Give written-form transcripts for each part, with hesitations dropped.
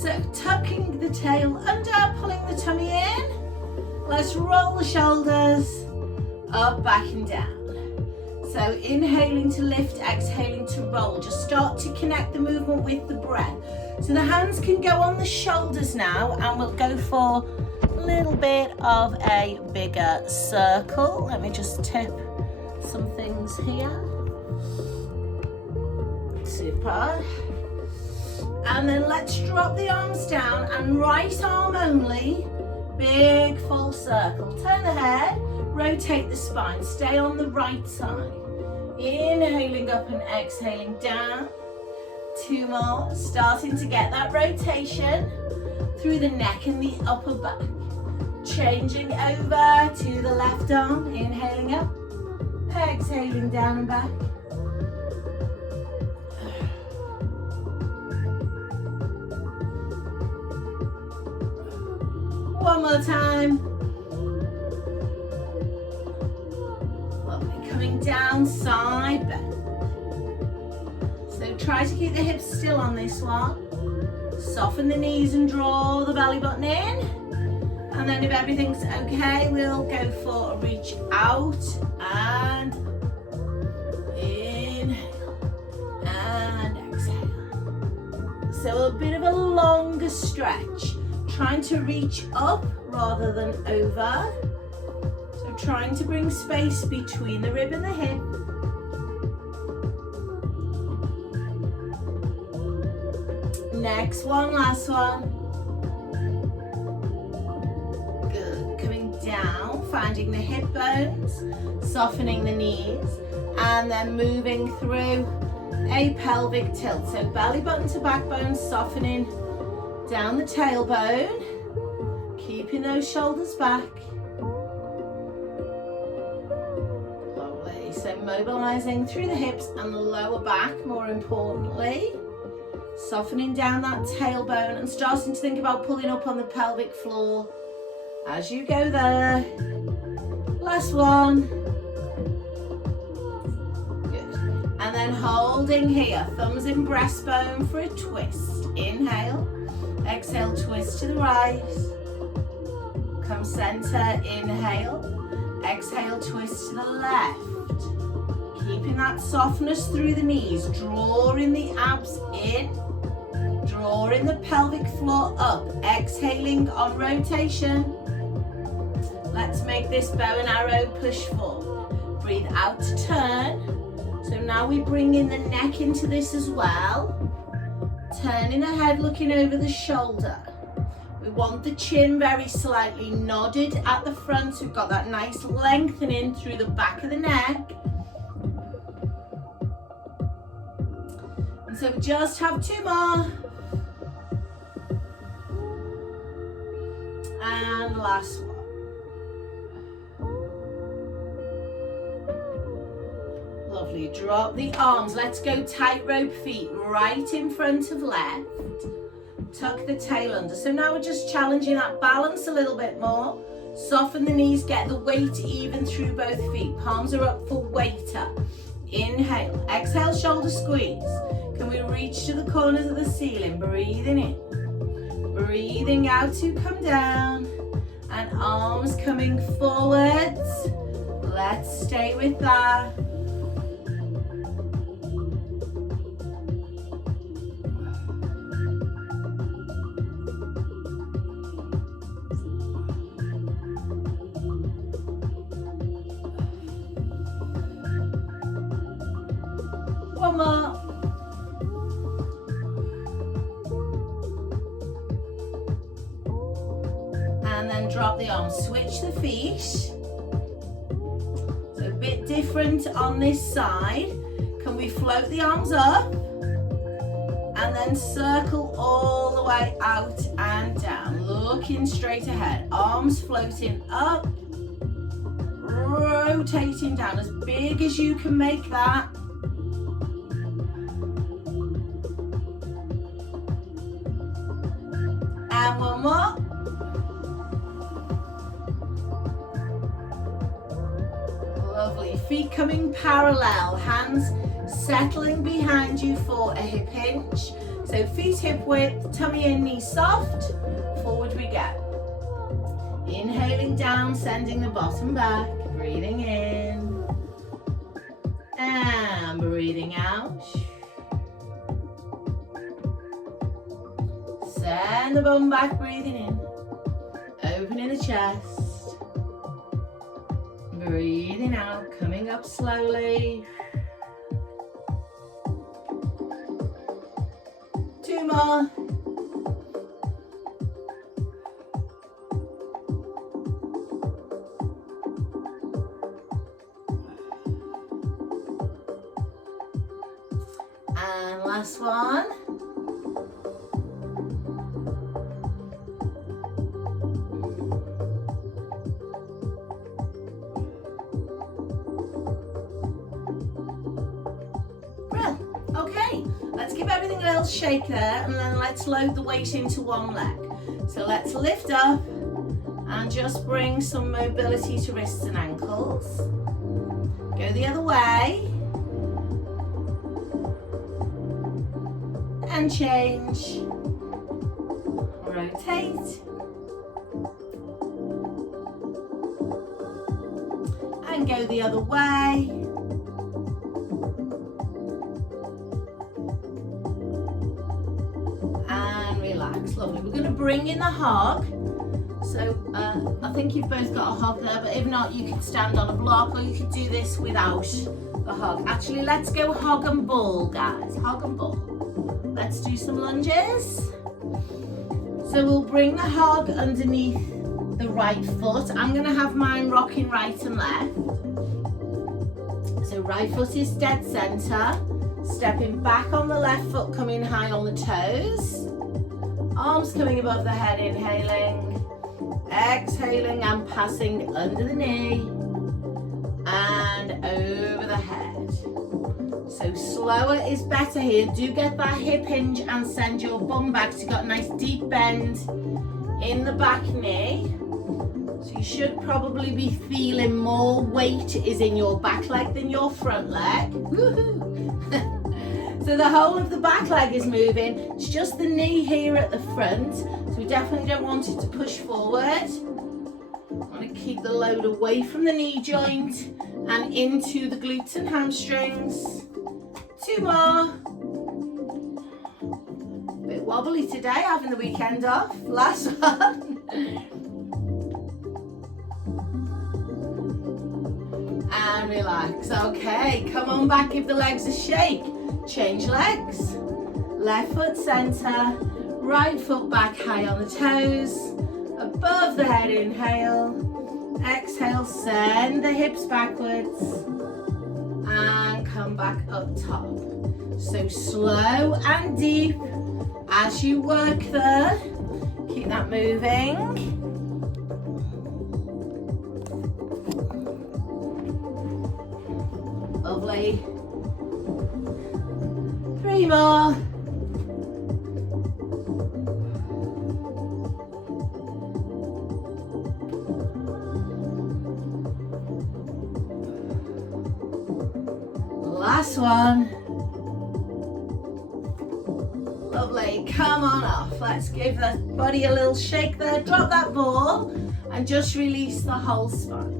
So tucking the tail under, pulling the tummy in. Let's roll the shoulders up, back and down. So inhaling to lift, exhaling to roll. Just start to connect the movement with the breath. So the hands can go on the shoulders now, and we'll go for a little bit of a bigger circle. Let me just tip some things here. Super. And then let's drop the arms down and right arm only. Big full circle. Turn the head, rotate the spine, stay on the right side. Inhaling up and exhaling down. 2 more, starting to get that rotation through the neck and the upper back. Changing over to the left arm, inhaling up, exhaling down and back. One more time. Lovely. Coming down, side bend. So try to keep the hips still on this one. Soften the knees and draw the belly button in. And then if everything's okay, we'll go for a reach out and inhale and exhale. So a bit of a longer stretch. Trying to reach up rather than over. So trying to bring space between the rib and the hip. Next one, last one. Good. Coming down, finding the hip bones, softening the knees, and then moving through a pelvic tilt. So belly button to backbone, softening down the tailbone, keeping those shoulders back. Lovely. So mobilizing through the hips and the lower back, more importantly. Softening down that tailbone and starting to think about pulling up on the pelvic floor as you go there. Last one. Good. And then holding here, thumbs in breastbone for a twist. Inhale. Exhale, twist to the right. Come center, inhale. Exhale, twist to the left. Keeping that softness through the knees, drawing the abs in, drawing the pelvic floor up, exhaling on rotation. Let's make this bow and arrow push forward. Breathe out to turn. So now we bring in the neck into this as well. Turning the head, looking over the shoulder. We want the chin very slightly nodded at the front. So we've got that nice lengthening through the back of the neck. And so we just have 2 more. And last one. Lovely. Drop the arms. Let's go tightrope feet right in front of left. Tuck the tail under. So now we're just challenging that balance a little bit more. Soften the knees, get the weight even through both feet. Palms are up for weight up. Inhale. Exhale, shoulder squeeze. Can we reach to the corners of the ceiling? Breathing in. Breathing out to come down. And arms coming forwards. Let's stay with that. One more. And then drop the arms. Switch the feet. So a bit different on this side. Can we float the arms up? And then circle all the way out and down. Looking straight ahead. Arms floating up. Rotating down as big as you can make that. And one more. Lovely. Feet coming parallel. Hands settling behind you for a hip hinge. So feet hip width, tummy in, knees soft, forward we go. Inhaling down, sending the bottom back, breathing in, and breathing out. Send the bum back, breathing in, opening the chest, breathing out, coming up slowly. 2 more. And last one. Okay, let's give everything a little shake there, and then let's load the weight into one leg. So let's lift up and just bring some mobility to wrists and ankles. Go the other way. And change. Rotate. And go the other way. Relax, lovely. We're going to bring in the hog. So I think you've both got a hog there, but if not, you can stand on a block, or you could do this without the hog. Actually, let's go hog and ball, guys. Hog and ball. Let's do some lunges. So we'll bring the hog underneath the right foot. I'm going to have mine rocking right and left. So right foot is dead center. Stepping back on the left foot, coming high on the toes. Arms coming above the head, inhaling, exhaling and passing under the knee and over the head. So slower is better here. Do get that hip hinge and send your bum back. So you've got a nice deep bend in the back knee. So you should probably be feeling more weight is in your back leg than your front leg. Woohoo! So the whole of the back leg is moving. It's just the knee here at the front. So we definitely don't want it to push forward. Want to keep the load away from the knee joint and into the glutes and hamstrings. 2 more. Bit wobbly today, having the weekend off. Last one. And relax. Okay, come on back, give the legs a shake. Change legs. Left foot center, right foot back high on the toes, above the head, inhale. Exhale, send the hips backwards and come back up top. So slow and deep as you work there. Keep that moving. Lovely. 3 more. Last one. Lovely. Come on off. Let's give the body a little shake there. Drop that ball and just release the whole spine.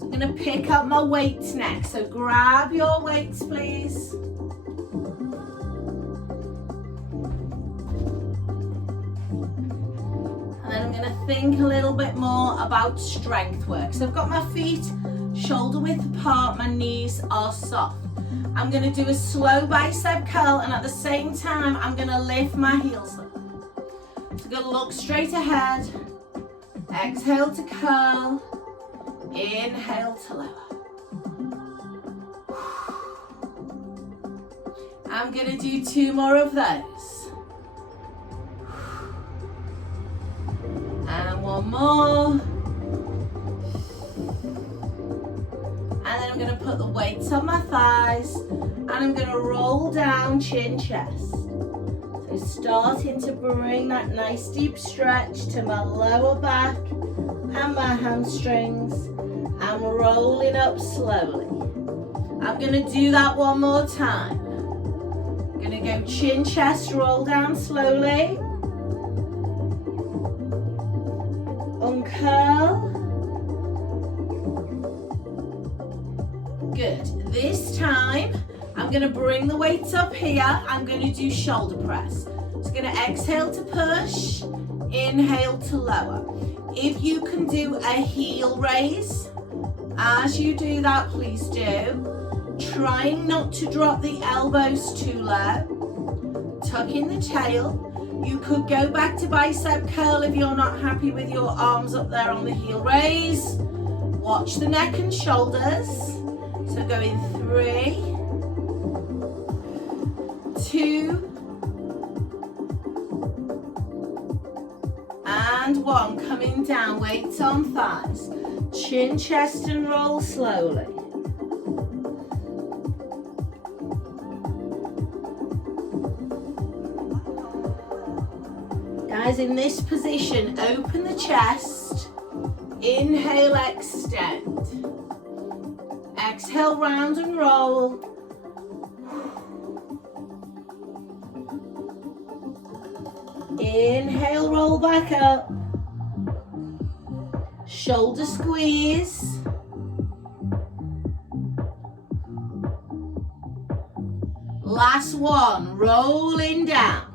I'm going to pick up my weights next, so grab your weights please. And then I'm going to think a little bit more about strength work. So I've got my feet shoulder width apart, my knees are soft. I'm going to do a slow bicep curl, and at the same time I'm going to lift my heels up. So I'm going to look straight ahead, exhale to curl. Inhale to lower. I'm going to do 2 more of those. And 1 more. And then I'm going to put the weights on my thighs and I'm going to roll down chin chest. So starting to bring that nice deep stretch to my lower back and my hamstrings. I'm rolling up slowly. I'm going to do that one more time. I'm going to go chin, chest, roll down slowly. Uncurl. Good. This time, I'm going to bring the weights up here. I'm going to do shoulder press. So going to exhale to push, inhale to lower. If you can do a heel raise, as you do that, please do. Trying not to drop the elbows too low. Tuck in the tail. You could go back to bicep curl if you're not happy with your arms up there on the heel raise. Watch the neck and shoulders. So go in 3, 2, and 1. Coming down, weights on thighs. Chin, chest, and roll slowly. Guys, in this position, open the chest. Inhale, extend. Exhale, round and roll. Inhale, roll back up. Shoulder squeeze. Last one, rolling down.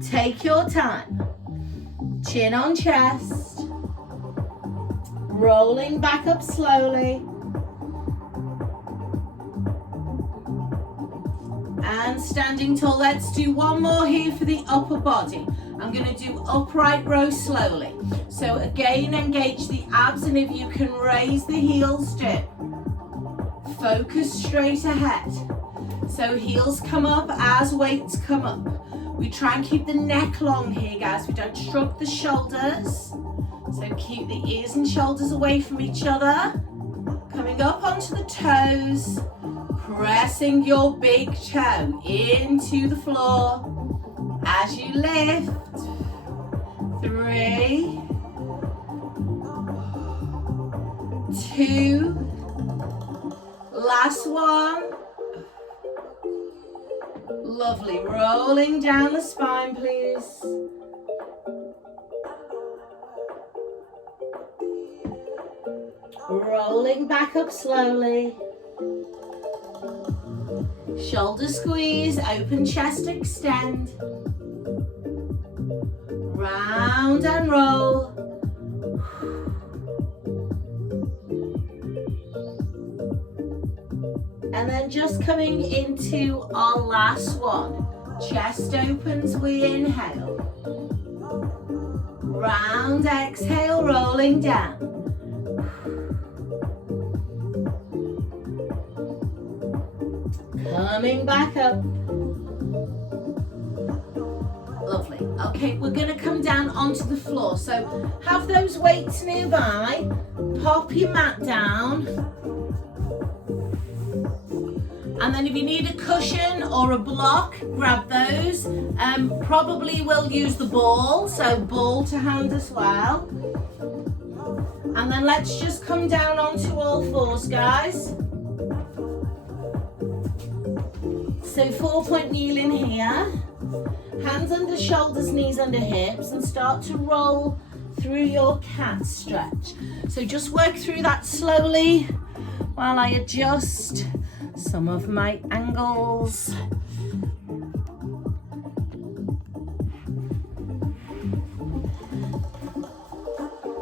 Take your time. Chin on chest. Rolling back up slowly. And standing tall. Let's do one more here for the upper body. I'm going to do upright row slowly. So again, engage the abs, and if you can raise the heels, do. Focus straight ahead. So heels come up as weights come up. We try and keep the neck long here, guys. We don't shrug the shoulders. So keep the ears and shoulders away from each other. Coming up onto the toes. Pressing your big toe into the floor as you lift. 3, 2, last one. Lovely. Rolling down the spine, please. Rolling back up slowly. Shoulder squeeze, open chest, extend. Round and roll. And then just coming into our last one. Chest opens, we inhale. Round, exhale, rolling down. Coming back up. Lovely. Okay, we're going to come down onto the floor. So have those weights nearby. Pop your mat down. And then if you need a cushion or a block, grab those. Probably we'll use the ball, so ball to hand as well. And then let's just come down onto all fours, guys. So 4-point kneeling here. Hands under shoulders, knees under hips, and start to roll through your cat stretch. So just work through that slowly while I adjust some of my angles.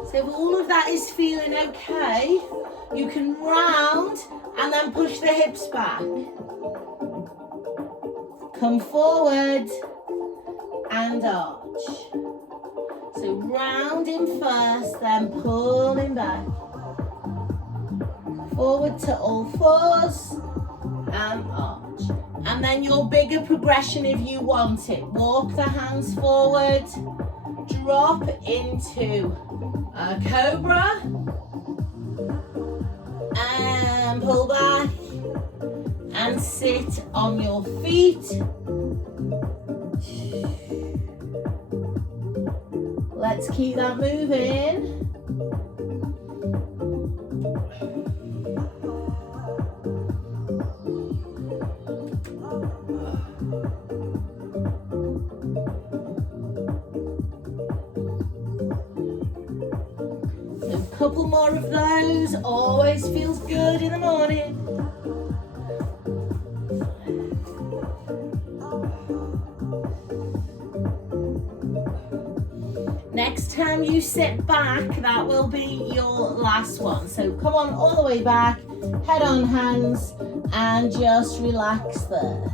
So if all of that is feeling okay, you can round and then push the hips back. Come forward and arch. So rounding first, then pulling back. Forward to all fours and arch. And then your bigger progression if you want it. Walk the hands forward, drop into a cobra, and pull back. And sit on your feet. Let's keep that moving. couple more of those. Always feels good in the morning. Next time you sit back, that will be your last one. So come on all the way back, head on hands, and just relax there.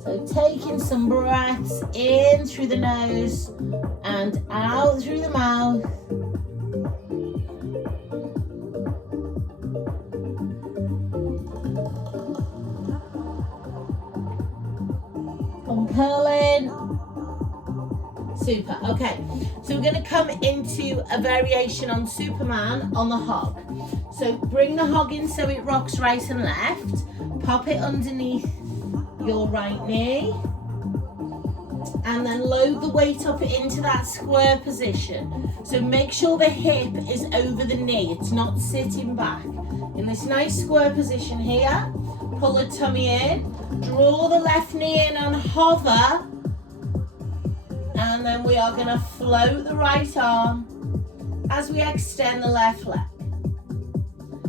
So taking some breaths in through the nose and out through the mouth. Come curling. Super. Okay, so we're going to come into a variation on Superman on the hog. So bring the hog in so it rocks right and left. Pop it underneath your right knee. And then load the weight up into that square position. So make sure the hip is over the knee. It's not sitting back. In this nice square position here, pull the tummy in. Draw the left knee in and hover. And then we are going to float the right arm as we extend the left leg.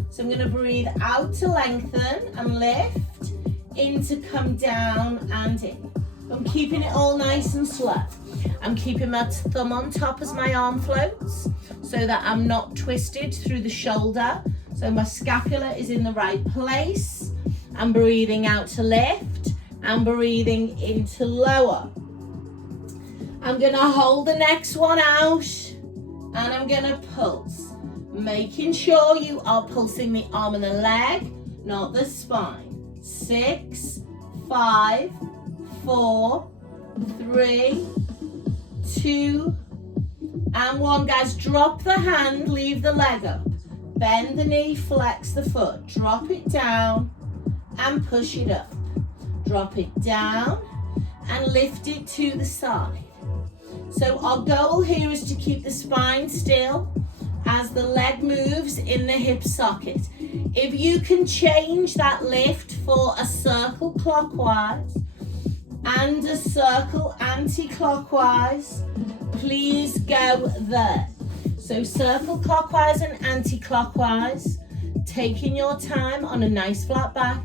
So I'm going to breathe out to lengthen and lift, in to come down and in. I'm keeping it all nice and slow. I'm keeping my thumb on top as my arm floats so that I'm not twisted through the shoulder. So my scapula is in the right place. I'm breathing out to lift and breathing in to lower. I'm going to hold the next one out and I'm going to pulse. Making sure you are pulsing the arm and the leg, not the spine. 6, 5, 4, 3, 2, and 1. Guys, drop the hand, leave the leg up. Bend the knee, flex the foot. Drop it down and push it up. Drop it down and lift it to the side. So our goal here is to keep the spine still as the leg moves in the hip socket. If you can change that lift for a circle clockwise and a circle anti-clockwise, please go there. So circle clockwise and anti-clockwise, taking your time on a nice flat back.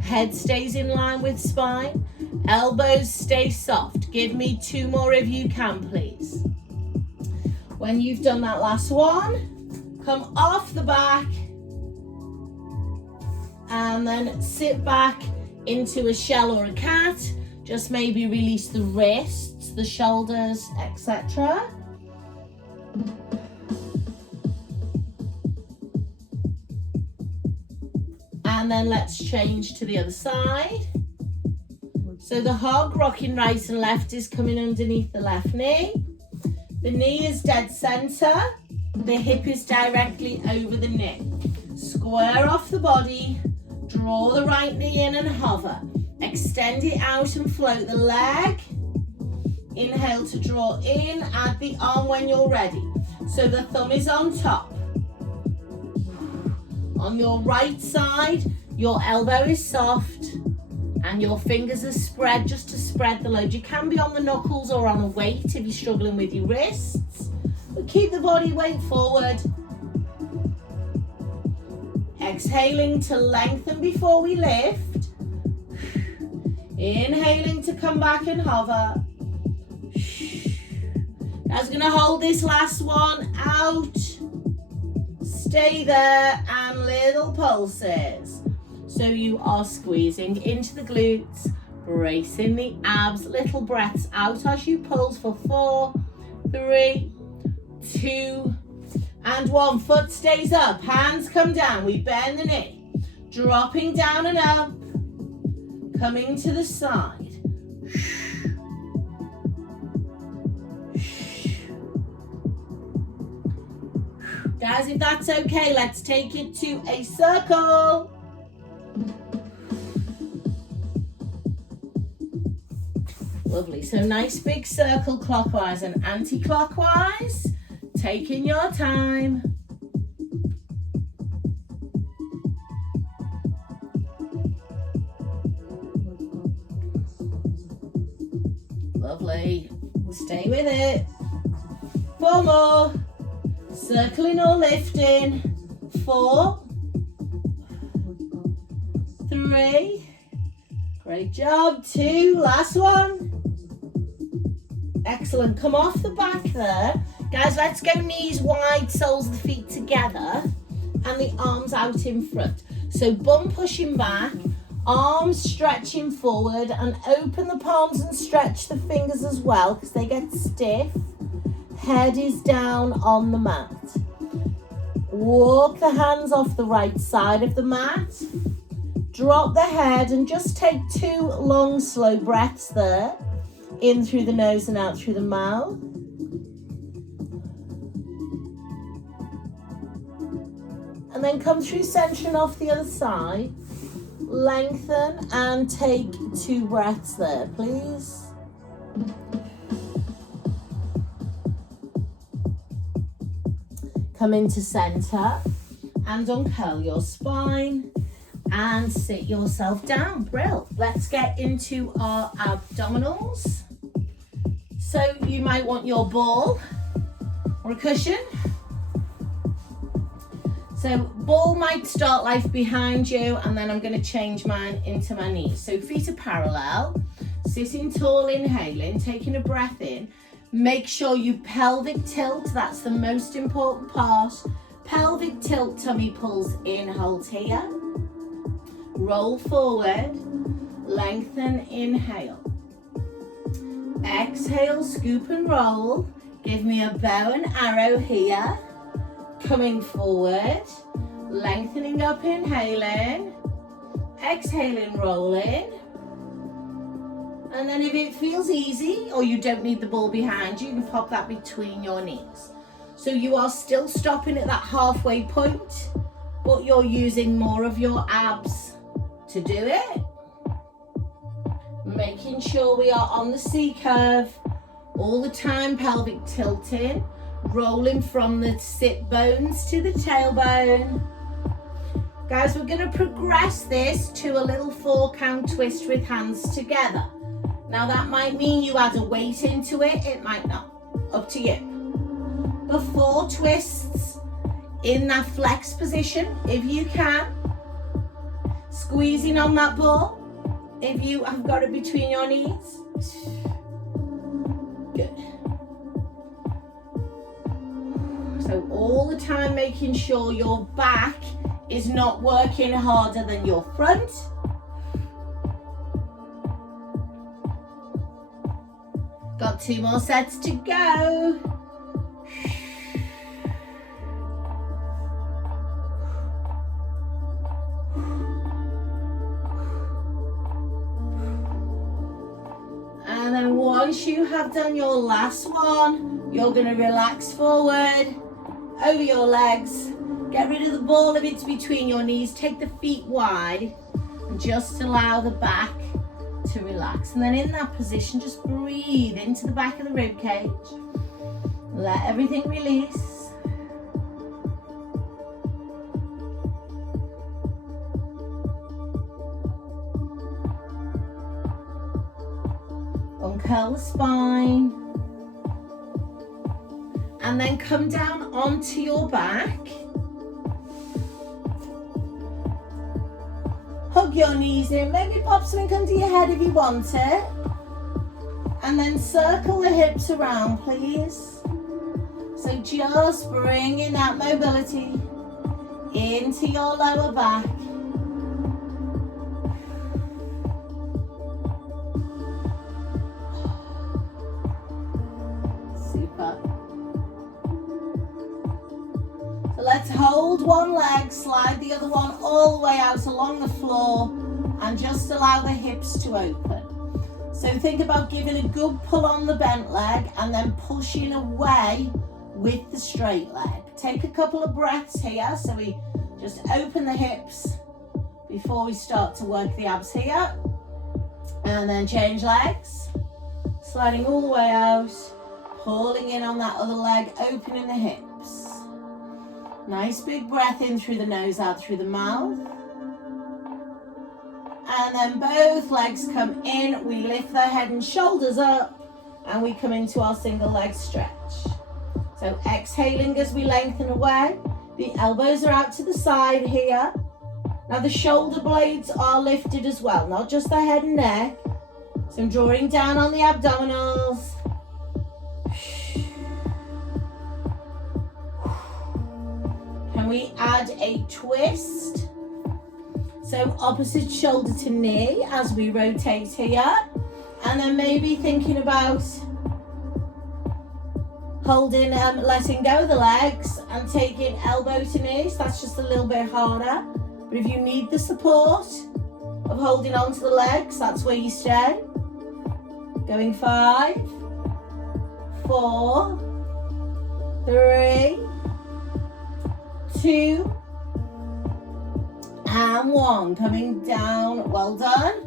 Head stays in line with spine. Elbows stay soft. Give me 2 more if you can, please. When you've done that last one, come off the back and then sit back into a shell or a cat. Just maybe release the wrists, the shoulders, etc. And then let's change to the other side. So the hog rocking right and left is coming underneath the left knee. The knee is dead center. The hip is directly over the knee. Square off the body. Draw the right knee in and hover. Extend it out and float the leg. Inhale to draw in. Add the arm when you're ready. So the thumb is on top. On your right side, your elbow is soft and your fingers are spread just to spread the load. You can be on the knuckles or on a weight if you're struggling with your wrists, but keep the body weight forward. Exhaling to lengthen before we lift. Inhaling to come back and hover. Guys, gonna hold this last one out. Stay there and little pulses. So you are squeezing into the glutes, bracing the abs, little breaths out as you pulse for 4, 3, 2, and 1. Foot stays up, hands come down, we bend the knee, dropping down and up, coming to the side. Guys, if that's okay, let's take it to a circle. Lovely, so nice big circle clockwise and anti-clockwise. Taking your time. Lovely, stay with it. 4 more. Circling or lifting. 4, 3. Great job. 2, last one. Excellent. Come off the back there. Guys, let's go knees wide, soles of the feet together, and the arms out in front. So bum pushing back, arms stretching forward, and open the palms and stretch the fingers as well because they get stiff. Head is down on the mat. Walk the hands off the right side of the mat. Drop the head and just take 2 long, slow breaths there. In through the nose and out through the mouth. And then come through center and off the other side. Lengthen and take 2 breaths there, please. Come into center and uncurl your spine and sit yourself down. Brill. Let's get into our abdominals. So you might want your ball or a cushion. So ball might start life behind you, and then I'm going to change mine into my knees. So feet are parallel, sitting tall, inhaling, taking a breath in. Make sure you pelvic tilt, that's the most important part. Pelvic tilt, tummy pulls in, hold here. Roll forward, lengthen, inhale. Exhale, scoop and roll. Give me a bow and arrow here. Coming forward, lengthening up, inhaling. Exhaling, rolling. And then if it feels easy or you don't need the ball behind you, you can pop that between your knees. So you are still stopping at that halfway point, but you're using more of your abs to do it. Making sure we are on the C curve all the time, pelvic tilting, rolling from the sit bones to the tailbone. Guys, we're going to progress this to a little 4-count twist with hands together. Now that might mean you add a weight into it, it might not, up to you. But 4 twists in that flex position, if you can, squeezing on that ball, if you have got it between your knees. Good. So all the time making sure your back is not working harder than your front. Got 2 more sets to go. And then once you have done your last one, you're going to relax forward over your legs. Get rid of the ball if it's between your knees. Take the feet wide and just allow the back to relax. And then in that position, just breathe into the back of the rib cage. Let everything release. Uncurl the spine. And then come down onto your back. Hug your knees in, maybe pop something under your head if you want it. And then circle the hips around, please. So just bringing that mobility into your lower back. Super. So let's hold one leg, slide the other one all the way out along the floor, and just allow the hips to open. So think about giving a good pull on the bent leg and then pushing away with the straight leg. Take a couple of breaths here, so we just open the hips before we start to work the abs here. And then change legs, sliding all the way out, pulling in on that other leg, opening the hips. Nice big breath in through the nose, out through the mouth. And then both legs come in, we lift the head and shoulders up, and we come into our single leg stretch. So So exhaling as we lengthen away. The elbows are out to the side here. Now the shoulder blades are lifted as well, not just the head and neck. So I'm drawing down on the abdominals. Can we add a twist? So opposite shoulder to knee as we rotate here. And then maybe thinking about holding, letting go of the legs and taking elbow to knee. So that's just a little bit harder. But if you need the support of holding on to the legs, that's where you stay. Going 5, 4, 3, 2, and 1. Coming down, well done.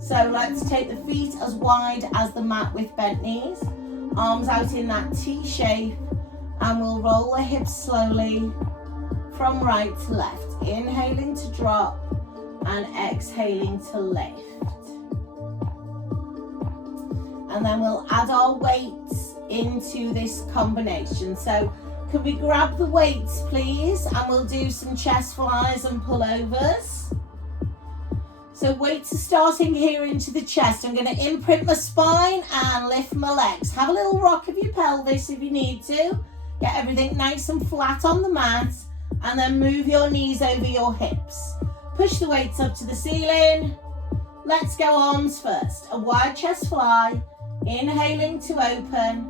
So let's take the feet as wide as the mat with bent knees. Arms out in that T shape, and we'll roll the hips slowly from right to left. Inhaling to drop and exhaling to lift. And then we'll add our weights into this combination. So can we grab the weights please, and we'll do some chest flies and pullovers. So weights are starting here into the chest. I'm going to imprint my spine and lift my legs. Have a little rock of your pelvis if you need to. Get everything nice and flat on the mat, and then move your knees over your hips. Push the weights up to the ceiling. Let's go arms first. A wide chest fly. Inhaling to open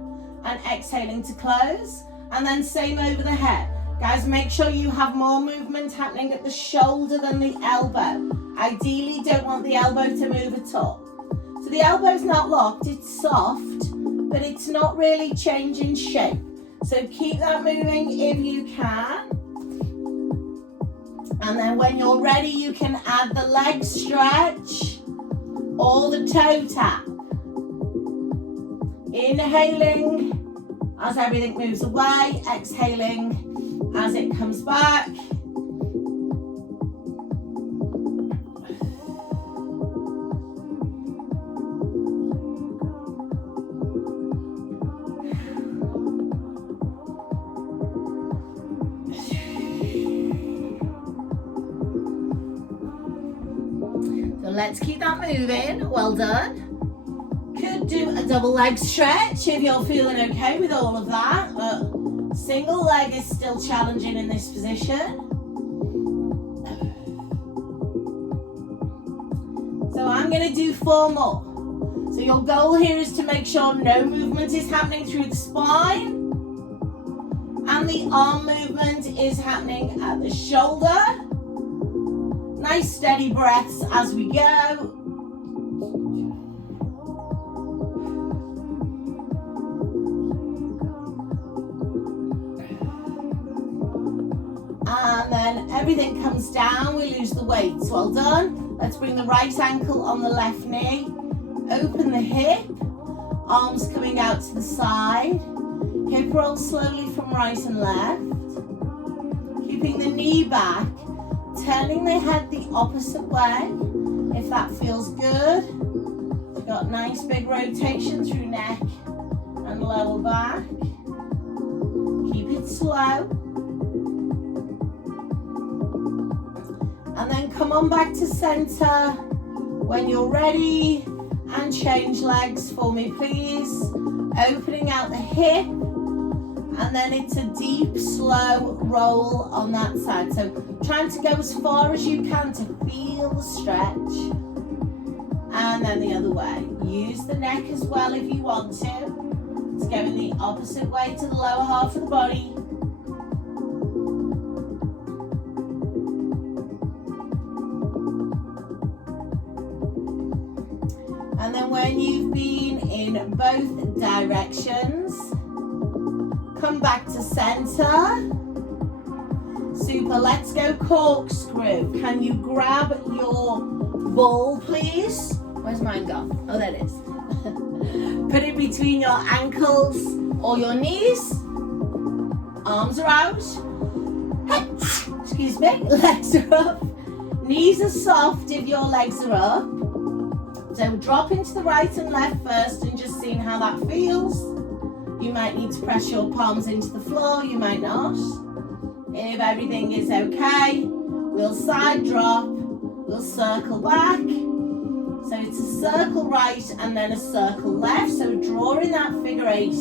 and exhaling to close, and then same over the head. Guys, make sure you have more movement happening at the shoulder than the elbow. Ideally, don't want the elbow to move at all. So the elbow's not locked, it's soft, but it's not really changing shape. So keep that moving if you can. And then when you're ready, you can add the leg stretch or the toe tap. Inhaling as everything moves away, exhaling as it comes back. So let's keep that moving, well done. Could do a double leg stretch if you're feeling okay with all of that, but single leg is still challenging in this position. So I'm going to do 4 more. So your goal here is to make sure no movement is happening through the spine, and the arm movement is happening at the shoulder. Nice steady breaths as we go. And then everything comes down, we lose the weights. Well done. Let's bring the right ankle on the left knee. Open the hip, arms coming out to the side. Hip roll slowly from right and left. Keeping the knee back, turning the head the opposite way, if that feels good. We've got nice big rotation through neck and lower back. Keep it slow. And then come on back to center when you're ready, and change legs for me please. Opening out the hip, and then it's a deep slow roll on that side. So trying to go as far as you can to feel the stretch, and then the other way. Use the neck as well if you want to. It's going the opposite way to the lower half of the body. And then when you've been in both directions, come back to center. Super, let's go corkscrew. Can you grab your ball, please? Where's mine gone? Oh, there it is. Put it between your ankles or your knees. Arms are out. Excuse me, legs are up. Knees are soft if your legs are up. So drop into the right and left first and just seeing how that feels. You might need to press your palms into the floor, you might not. If everything is okay, we'll side drop, we'll circle back. So it's a circle right and then a circle left. So drawing that figure 8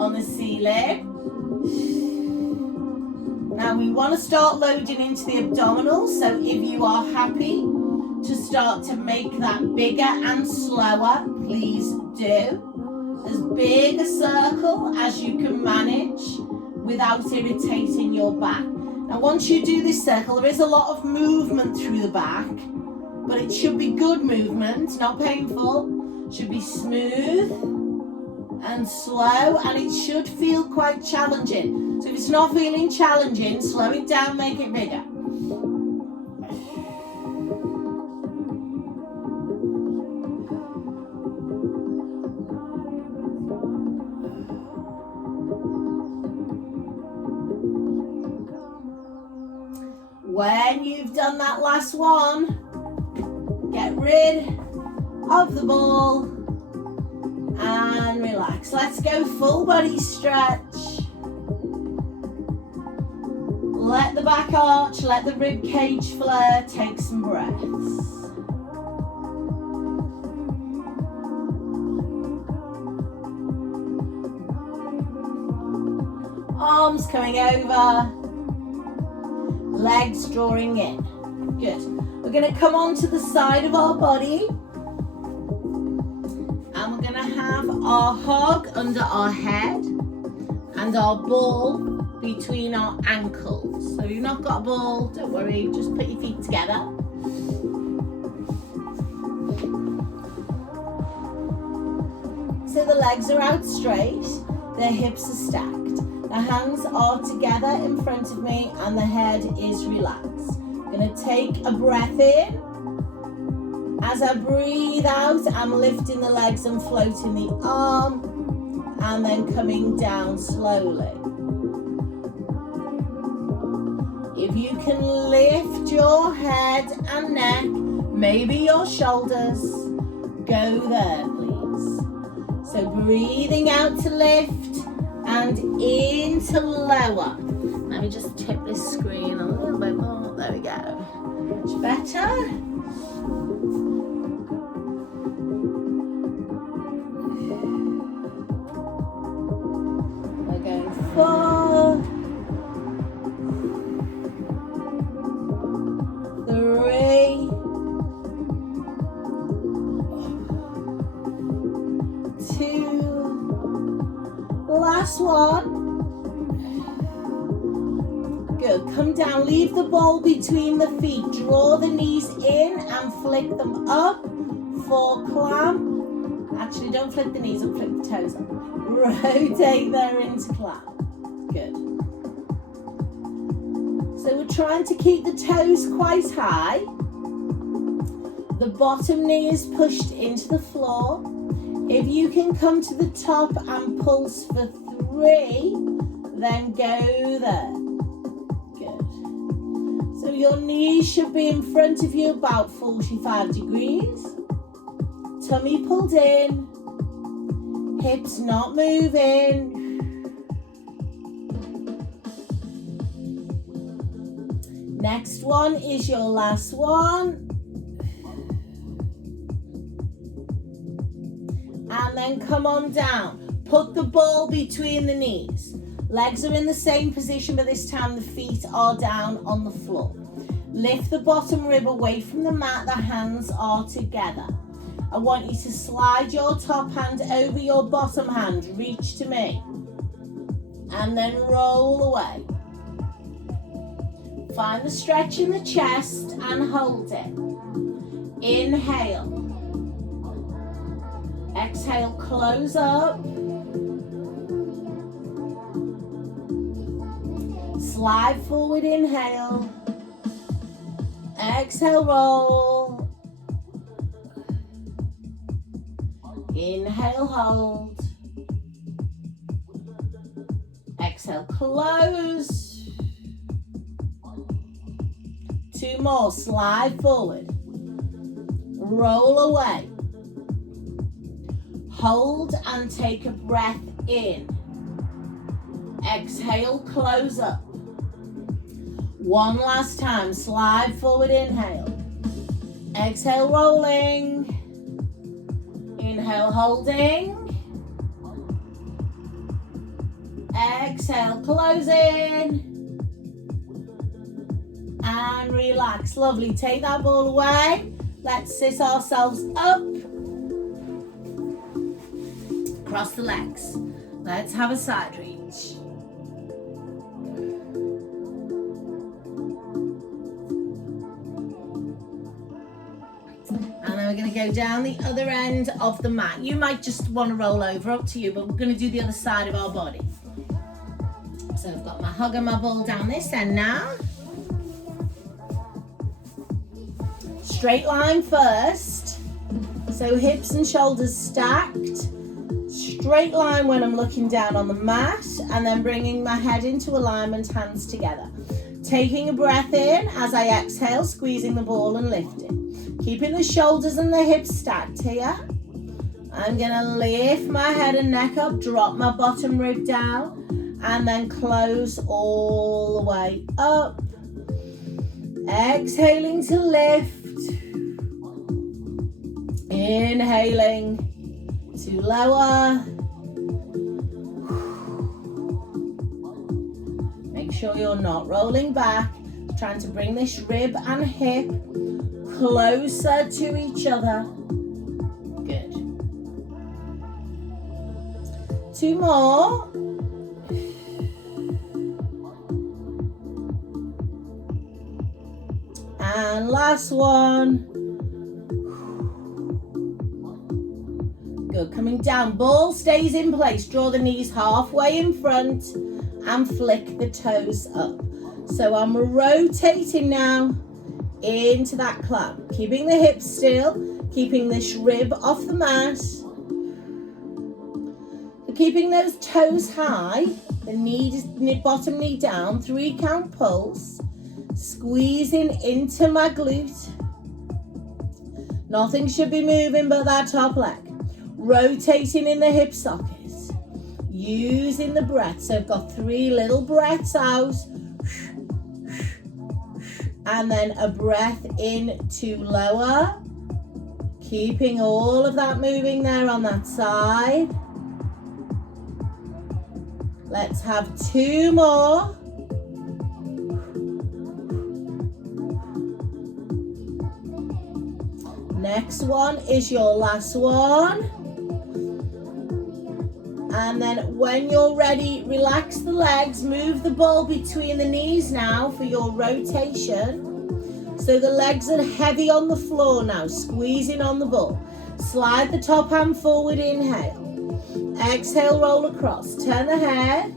on the ceiling. Now we want to start loading into the abdominals. So if you are happy to start to make that bigger and slower, please do. As big a circle as you can manage without irritating your back. Now once you do this circle, there is a lot of movement through the back, but it should be good movement, not painful. It should be smooth and slow, and it should feel quite challenging. So if it's not feeling challenging, slow it down, make it bigger. When you've done that last one, get rid of the ball and relax. Let's go full body stretch. Let the back arch, let the rib cage flare, take some breaths. Arms coming over. Legs drawing in. Good. We're going to come onto the side of our body and we're going to have our hog under our head and our ball between our ankles. So if you've not got a ball, don't worry, just put your feet together. So the legs are out straight, their hips are stacked. The hands are together in front of me and the head is relaxed. I'm going to take a breath in. As I breathe out, I'm lifting the legs and floating the arm and then coming down slowly. If you can lift your head and neck, maybe your shoulders, go there please. So breathing out to lift and in to lower. Let me just tip this screen a little bit more. There we go. Much better. We're going 4, 3, 2, last one. Good, come down, leave the ball between the feet, draw the knees in and flick them up for clamp. Actually, don't flick the knees up, flick the toes up. Rotate there into clamp. Good. So we're trying to keep the toes quite high. The bottom knee is pushed into the floor. If you can come to the top and pulse for 3, then go there. Good. So your knees should be in front of you about 45 degrees. Tummy pulled in. Hips not moving. Next one is your last one. And then come on down. Put the ball between the knees. Legs are in the same position, but this time the feet are down on the floor. Lift the bottom rib away from the mat, the hands are together. I want you to slide your top hand over your bottom hand, reach to me, and then roll away. Find the stretch in the chest and hold it. Inhale. Exhale, close up. Slide forward, inhale. Exhale, roll. Inhale, hold. Exhale, close. 2 more, slide forward. Roll away. Hold and take a breath in. Exhale, close up. One last time, slide forward, inhale. Exhale, rolling. Inhale, holding. Exhale, closing. And relax. Lovely. Take that ball away. Let's sit ourselves up. Cross the legs. Let's have a side reach. And then we're going to go down the other end of the mat. You might just want to roll over, up to you, but we're going to do the other side of our body. So I've got my hug and my ball down this end now. Straight line first. So hips and shoulders stacked. Straight line when I'm looking down on the mat, and then bringing my head into alignment, hands together. Taking a breath in as I exhale, squeezing the ball and lifting. Keeping the shoulders and the hips stacked here. I'm gonna lift my head and neck up, drop my bottom rib down, and then close all the way up. Exhaling to lift. Inhaling to lower. Make sure you're not rolling back. Trying to bring this rib and hip closer to each other. Good. 2 more. And last one. Good. Coming down. Ball stays in place. Draw the knees halfway in front and flick the toes up. So I'm rotating now into that clamp. Keeping the hips still. Keeping this rib off the mat. Keeping those toes high. The bottom knee down. 3 count pulse. Squeezing into my glute. Nothing should be moving but that top leg. Rotating in the hip sockets. Using the breath. So I've got 3 little breaths out. And then a breath in to lower. Keeping all of that moving there on that side. Let's have 2 more. Next one is your last one. And then when you're ready, relax the legs, move the ball between the knees now for your rotation. So the legs are heavy on the floor now, squeezing on the ball. Slide the top hand forward, inhale. Exhale, roll across. Turn the head.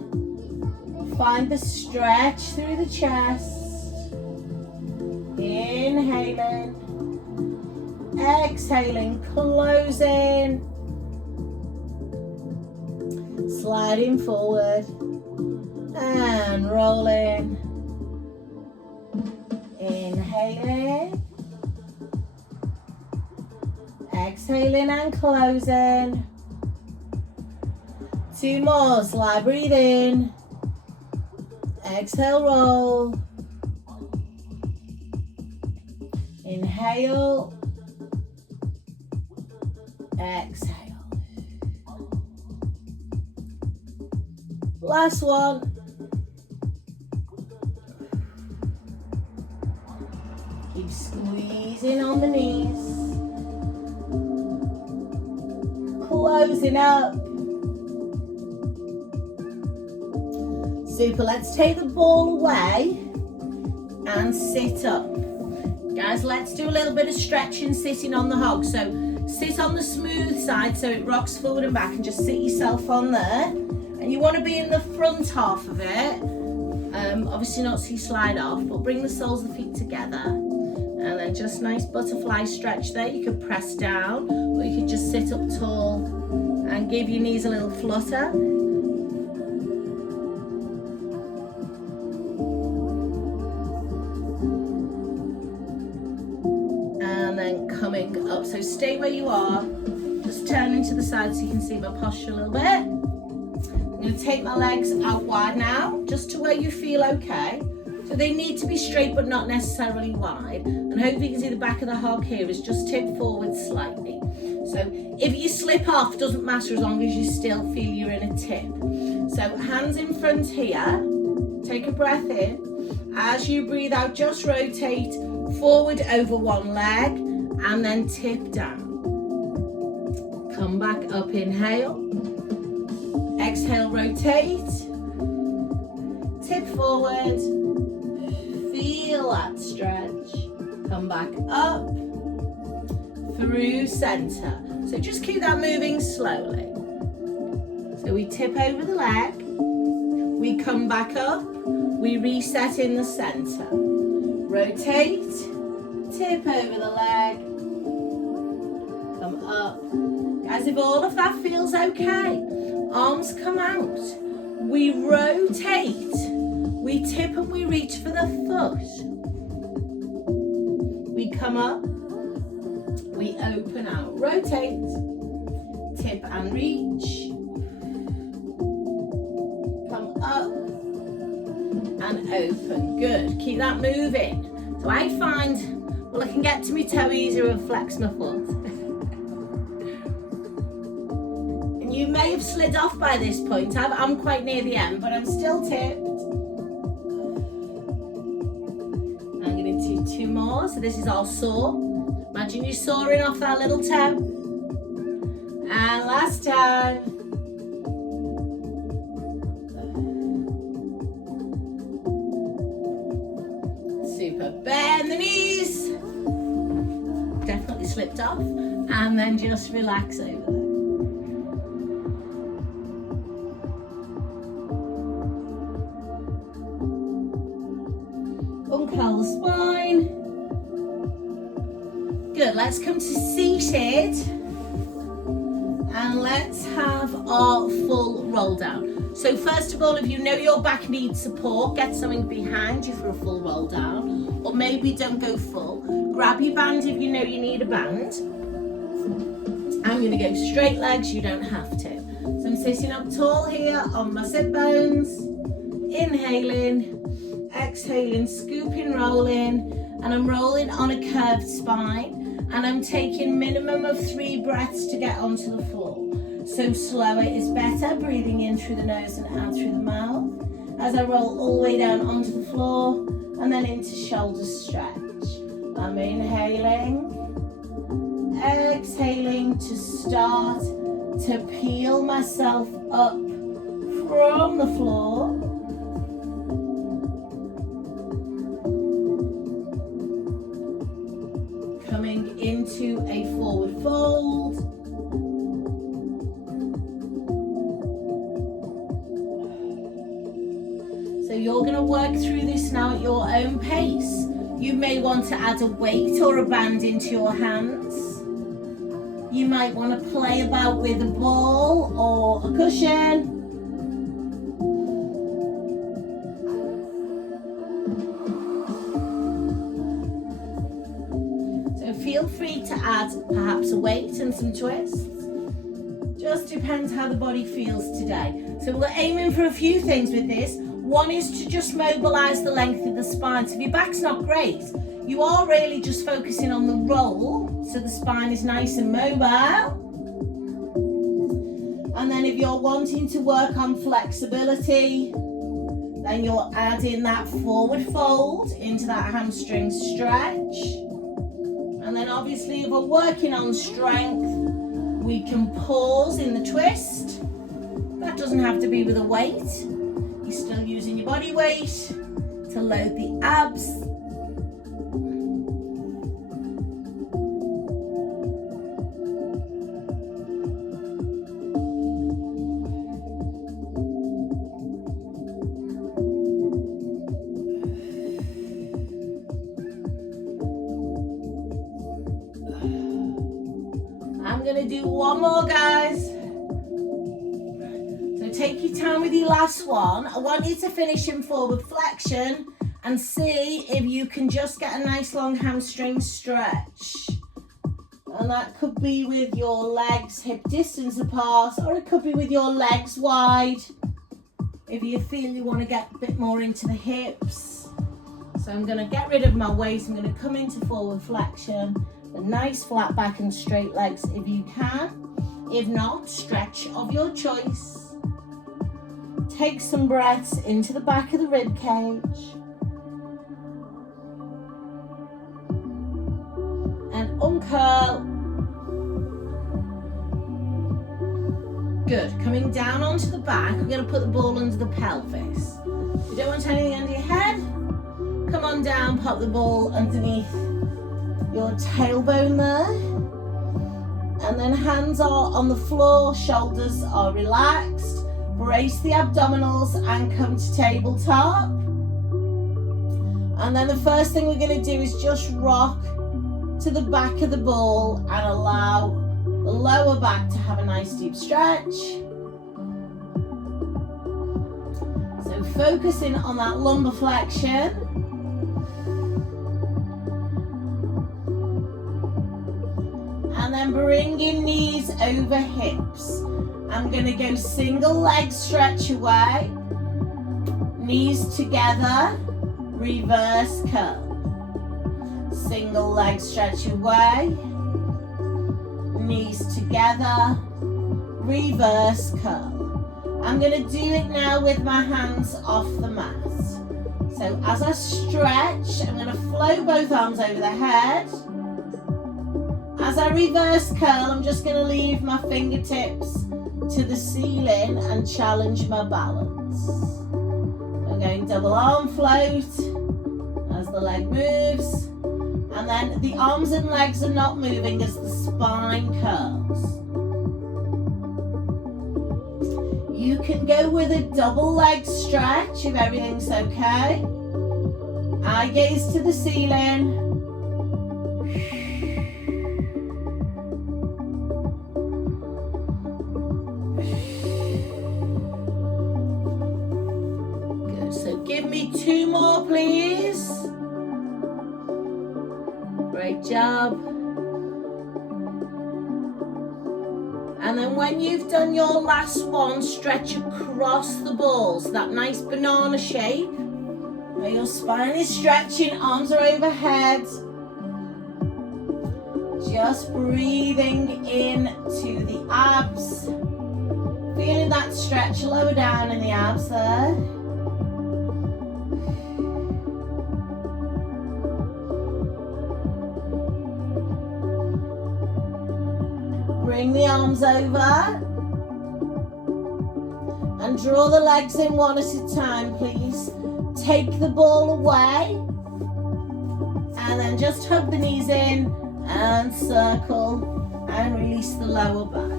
Find the stretch through the chest. Inhaling. Exhaling, closing. Sliding forward and rolling. Inhaling. Exhaling and closing. 2 more. Slide, breathe in. Exhale, roll. Inhale. Exhale. Last one. Keep squeezing on the knees. Closing up. Super. Let's take the ball away and sit up. Guys, let's do a little bit of stretching sitting on the hog. So sit on the smooth side so it rocks forward and back, and just sit yourself on there. And you want to be in the front half of it. Obviously not so you slide off, but bring the soles of the feet together. And then just nice butterfly stretch there. You could press down, or you could just sit up tall and give your knees a little flutter. And then coming up. So stay where you are. Just turning to the side so you can see my posture a little bit. I'm going to take my legs out wide now, just to where you feel okay. So they need to be straight but not necessarily wide. And hopefully you can see the back of the hog here is just tipped forward slightly. So if you slip off, doesn't matter as long as you still feel you're in a tip. So hands in front here, take a breath in. As you breathe out, just rotate forward over one leg and then tip down. Come back up, inhale. Exhale, rotate. Tip forward. Feel that stretch. Come back up. Through center. So just keep that moving slowly. So we tip over the leg. We come back up. We reset in the center. Rotate. Tip over the leg. Come up. As if all of that feels okay. Arms come out. We rotate. We tip and we reach for the foot. We come up. We open out. Rotate. Tip and reach. Come up. And open. Good. Keep that moving. So I find, well, I can get to my toe easier and flex my foot. And you may have slid off by this point. I'm quite near the end, but I'm still tipped. I'm going to do two more. So this is our saw. Imagine you sawing off that little toe. And last time. Super. Bend the knees. Definitely slipped off. And then just relax over there. Uncurl the spine. Good. Let's come to seated. And let's have our full roll down. So first of all, if you know your back needs support, get something behind you for a full roll down. Or maybe don't go full. Grab your band if you know you need a band. I'm going to go straight legs, you don't have to. So I'm sitting up tall here on my sit bones. Inhaling, exhaling, scooping, rolling. And I'm rolling on a curved spine. And I'm taking minimum of 3 breaths to get onto the floor. So slower is better, breathing in through the nose and out through the mouth. As I roll all the way down onto the floor and then into shoulder stretch. I'm inhaling, exhaling to start to peel myself up from the floor. Coming into a forward fold. So you're going to work through this now at your own pace. You may want to add a weight or a band into your hands. You might want to play about with a ball or a cushion. Feel free to add perhaps a weight and some twists. Just depends how the body feels today. So we're aiming for a few things with this. One is to just mobilize the length of the spine. So if your back's not great, you are really just focusing on the roll, so the spine is nice and mobile. And then if you're wanting to work on flexibility, then you're adding that forward fold into that hamstring stretch. And then obviously if we're working on strength, we can pause in the twist. That doesn't have to be with a weight. You're still using your body weight to load the abs. I'm going to do one more, guys. So take your time with your last one. I want you to finish in forward flexion and see if you can just get a nice long hamstring stretch. And that could be with your legs hip distance apart, or it could be with your legs wide. if you feel you want to get a bit more into the hips. So I'm going to get rid of my weight. I'm going to come into forward flexion. A nice flat back and straight legs if you can. If not, stretch of your choice. Take some breaths into the back of the rib cage. And uncurl. Good. Coming down onto the back, we're going to put the ball under the pelvis. If you don't want anything under your head, come on down, pop the ball underneath your tailbone there. And then hands are on the floor, shoulders are relaxed. Brace the abdominals and come to tabletop. And then the first thing we're going to do is just rock to the back of the ball and allow the lower back to have a nice deep stretch. So focusing on that lumbar flexion. And then bringing knees over hips. I'm going to go single leg stretch away. Knees together. Reverse curl. Single leg stretch away. Knees together, reverse curl. I'm going to do it now with my hands off the mat. So as I stretch, I'm going to flow both arms over the head. As I reverse curl, I'm just going to leave my fingertips to the ceiling and challenge my balance. I'm going double arm float as the leg moves. And then the arms and legs are not moving as the spine curls. You can go with a double leg stretch if everything's okay. Eye gaze to the ceiling. Good, so give me 2 more please. Great job. And then when you've done your last one, stretch across the balls, that nice banana shape, where your spine is stretching, arms are overhead. Just breathing into the abs. Feeling that stretch lower down in the abs there. Bring the arms over and draw the legs in one at a time, please. Take the ball away and then just hug the knees in and circle and release the lower back.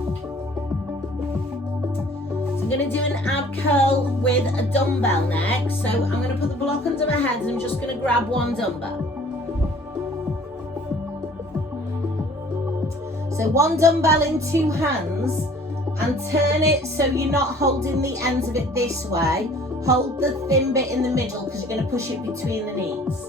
So I'm going to do an ab curl with a dumbbell next. So I'm going to put the block under my head and I'm just going to grab one dumbbell. So one dumbbell in 2 hands and turn it so you're not holding the ends of it this way. Hold the thin bit in the middle because you're going to push it between the knees.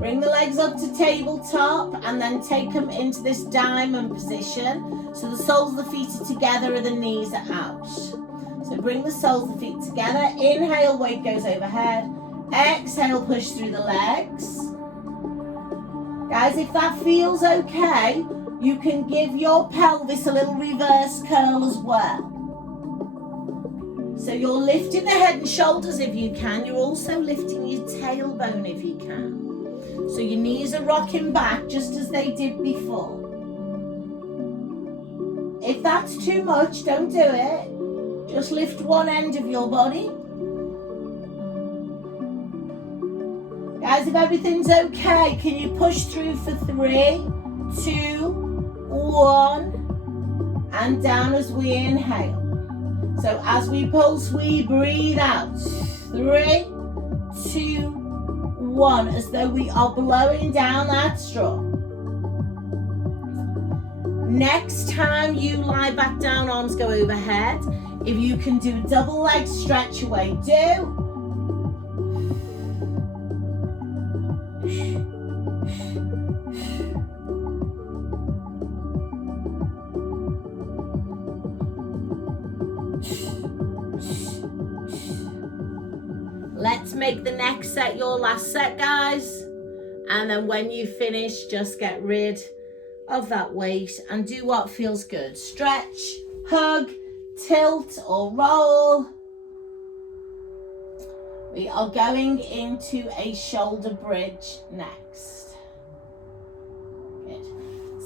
Bring the legs up to tabletop and then take them into this diamond position. So the soles of the feet are together and the knees are out. So bring the soles of the feet together. Inhale, weight goes overhead. Exhale, push through the legs. Guys, if that feels okay, you can give your pelvis a little reverse curl as well. So you're lifting the head and shoulders if you can. You're also lifting your tailbone if you can. So your knees are rocking back just as they did before. If that's too much, don't do it. Just lift one end of your body. Guys, if everything's okay, can you push through for 3, 2, 1, and down as we inhale. So as we pulse, we breathe out. 3, 2, 1, as though we are blowing down that straw. Next time you lie back down, arms go overhead. If you can do a double leg stretch away, do. Let's make the next set your last set, guys. And then when you finish, just get rid of that weight and do what feels good. Stretch, hug, tilt or roll. We are going into a shoulder bridge next. Good.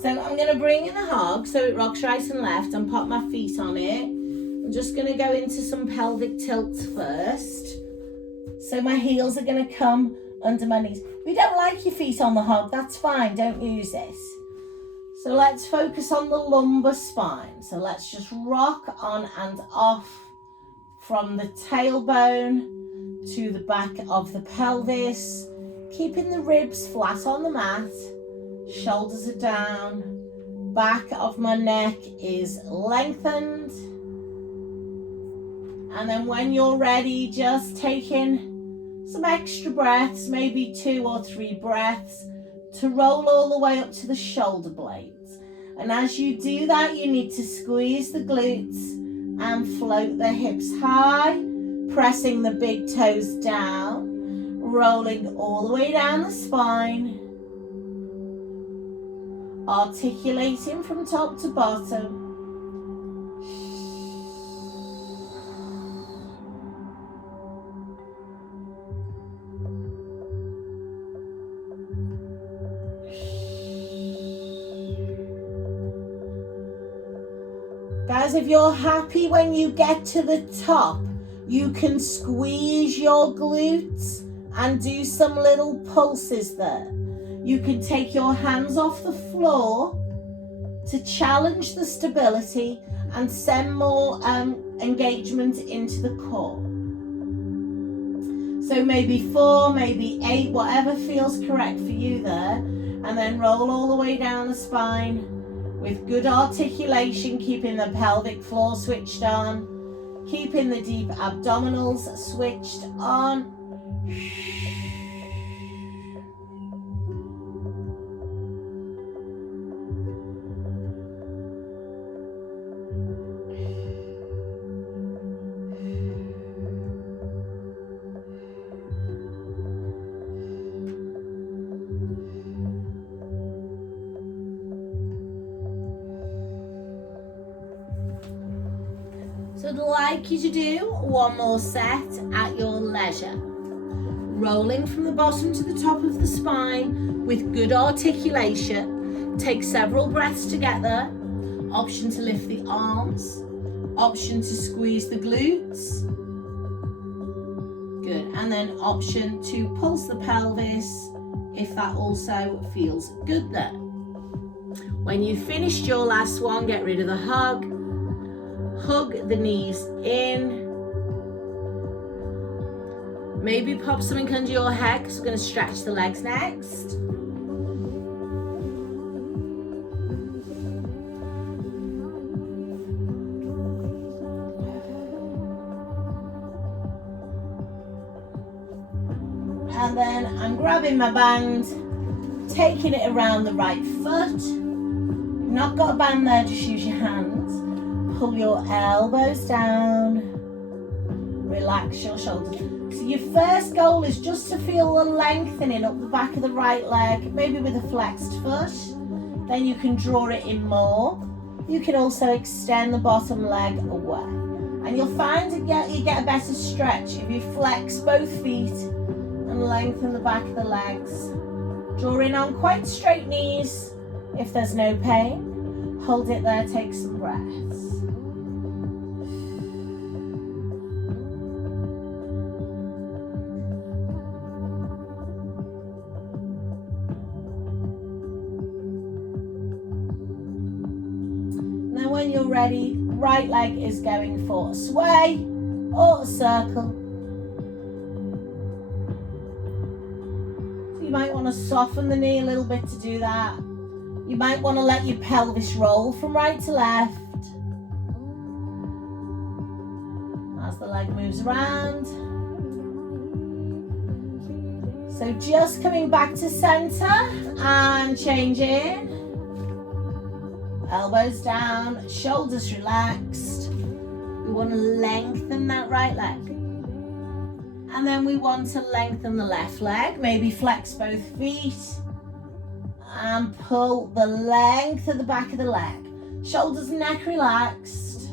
So I'm going to bring in a hug so it rocks right and left and pop my feet on it. I'm just going to go into some pelvic tilts first. So my heels are going to come under my knees. If you don't like your feet on the hug, that's fine, don't use this. So let's focus on the lumbar spine. So let's just rock on and off from the tailbone to the back of the pelvis, keeping the ribs flat on the mat, shoulders are down, back of my neck is lengthened. And then when you're ready, just take in some extra breaths, maybe 2 or 3 breaths, to roll all the way up to the shoulder blades. And as you do that, you need to squeeze the glutes and float the hips high, pressing the big toes down, rolling all the way down the spine, articulating from top to bottom. Guys, if you're happy when you get to the top, you can squeeze your glutes and do some little pulses there. You can take your hands off the floor to challenge the stability and send more engagement into the core. So maybe 4, maybe 8, whatever feels correct for you there. And then roll all the way down the spine with good articulation, keeping the pelvic floor switched on, keeping the deep abdominals switched on. So I'd like you to do one more set at your leisure. Rolling from the bottom to the top of the spine with good articulation. Take several breaths to get there. Option to lift the arms. Option to squeeze the glutes. Good. And then option to pulse the pelvis if that also feels good there. When you've finished your last one, get rid of the hug. Hug the knees in. Maybe pop something under your head because we're going to stretch the legs next. And then I'm grabbing my band, taking it around the right foot. You've not got a band there, just use your hands. Pull your elbows down, relax your shoulders. So your first goal is just to feel the lengthening up the back of the right leg, maybe with a flexed foot. Then you can draw it in more. You can also extend the bottom leg away. And you'll find that you get a better stretch if you flex both feet and lengthen the back of the legs. Draw in on quite straight knees if there's no pain. Hold it there, take some breaths. When you're ready, right leg is going for a sway or a circle. So you might want to soften the knee a little bit to do that. You might want to let your pelvis roll from right to left as the leg moves around. So just coming back to center and changing. Elbows down, shoulders relaxed. We want to lengthen that right leg. And then we want to lengthen the left leg, maybe flex both feet and pull the length of the back of the leg. Shoulders, neck relaxed.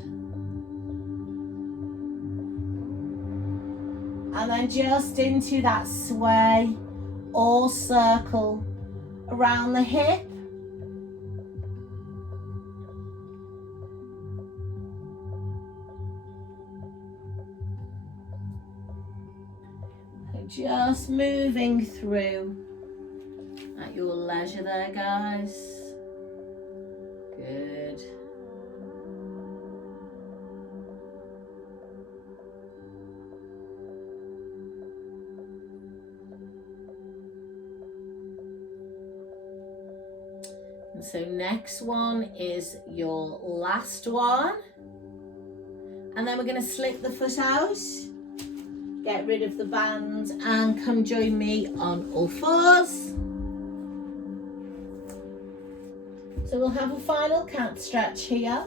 And then just into that sway or circle around the hip. Just moving through at your leisure there, guys. Good. And so next one is your last one. And then we're going to slip the foot out. Get rid of the band and come join me on all fours. So we'll have a final cat stretch here.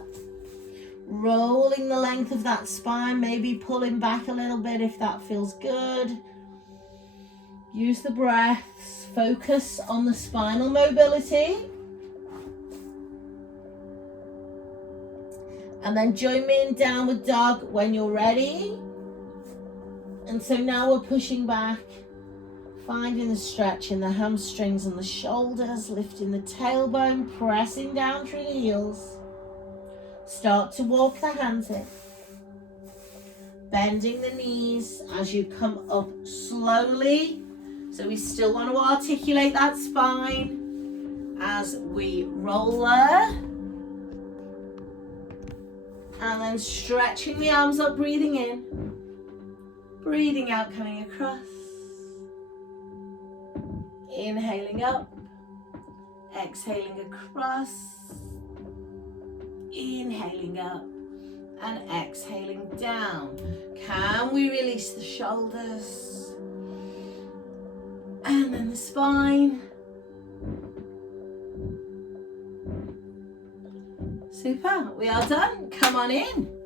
Rolling the length of that spine, maybe pulling back a little bit if that feels good. Use the breaths, focus on the spinal mobility. And then join me in downward dog when you're ready. And so now we're pushing back, finding the stretch in the hamstrings and the shoulders, lifting the tailbone, pressing down through the heels. Start to walk the hands in. Bending the knees as you come up slowly. So we still want to articulate that spine as we roll there. And then stretching the arms up, breathing in. Breathing out, coming across. Inhaling up. Exhaling across. Inhaling up. And exhaling down. Can we release the shoulders? And then the spine. Super, we are done. Come on in.